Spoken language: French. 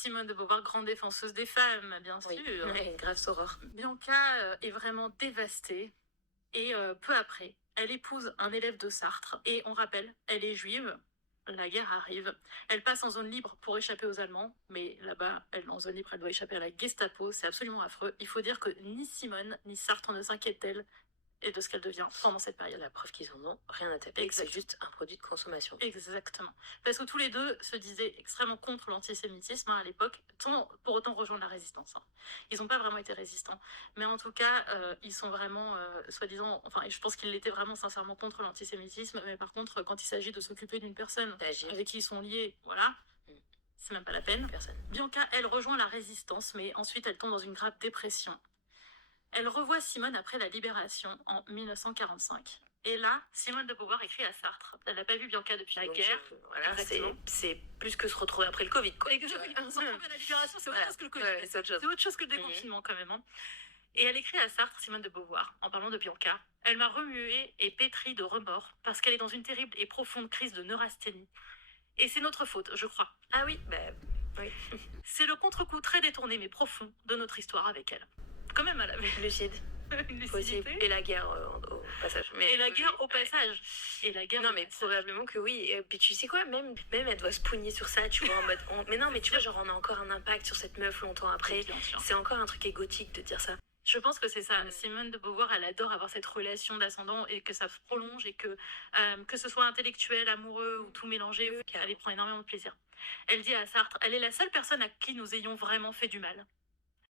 Simone de Beauvoir, grande défenseuse des femmes, bien Oui, sûr. ouais, grave Soror. Bianca est vraiment dévastée et peu après, elle épouse un élève de Sartre et on rappelle, elle est juive. La guerre arrive. Elle passe en zone libre pour échapper aux Allemands, mais là-bas, en zone libre, elle doit échapper à la Gestapo. C'est absolument affreux. Il faut dire que ni Simone ni Sartre ne s'inquiètent d'elle et de ce qu'elle devient pendant cette période. La preuve qu'ils en ont rien à taper, que c'est juste un produit de consommation. Exactement. Parce que tous les deux se disaient extrêmement contre l'antisémitisme à l'époque, sans pour autant rejoindre la résistance. Ils n'ont pas vraiment été résistants. Mais en tout cas, ils sont vraiment, soi-disant, enfin, je pense qu'ils l'étaient vraiment sincèrement contre l'antisémitisme, mais par contre, quand il s'agit de s'occuper d'une personne avec qui ils sont liés, voilà, c'est même pas la peine. Personne. Bianca, elle rejoint la résistance, mais ensuite elle tombe dans une grave dépression. Elle revoit Simone après la Libération en 1945. Et là, Simone de Beauvoir écrit à Sartre. Elle n'a pas vu Bianca depuis la guerre. Voilà, c'est plus que se retrouver après le Covid, quoi. Exactement. Se retrouver à la Libération, c'est autre chose que le Covid. Ouais, c'est autre chose. C'est autre chose que le déconfinement, quand même. Et elle écrit à Sartre, Simone de Beauvoir, en parlant de Bianca. Elle m'a remuée et pétrie de remords parce qu'elle est dans une terrible et profonde crise de neurasthénie. Et c'est notre faute, je crois. Ah oui, oui. C'est le contre-coup très détourné mais profond de notre histoire avec elle. Quand même, elle avait lucide. une Possible. lucidité. Et la guerre au passage. Et la guerre au passage. Et la guerre non, au mais passage. probablement que oui. Et puis tu sais quoi, même elle doit se pougner sur ça, tu vois, en mode. Mais non, mais tu vois, genre, on a encore un impact sur cette meuf longtemps après. C'est encore un truc égotique de dire ça. Je pense que c'est ça. Simone de Beauvoir, elle adore avoir cette relation d'ascendant et que ça se prolonge et que ce soit intellectuel, amoureux ou tout mélangé, elle y prend énormément de plaisir. Elle dit à Sartre, elle est la seule personne à qui nous ayons vraiment fait du mal.